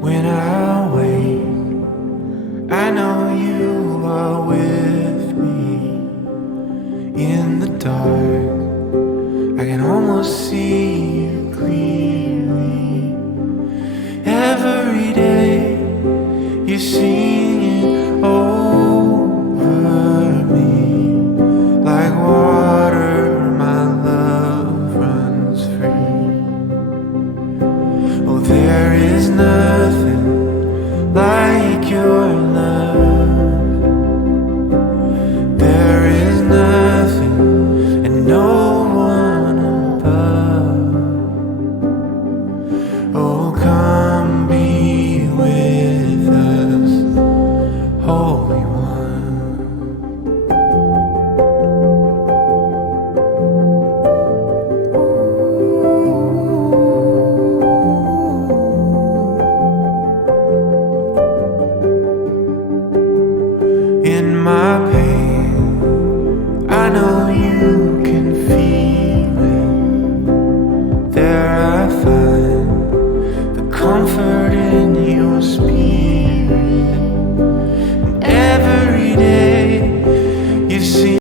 When I wake, I know you are with me. In the dark, I can almost see you clearly. Every day, you see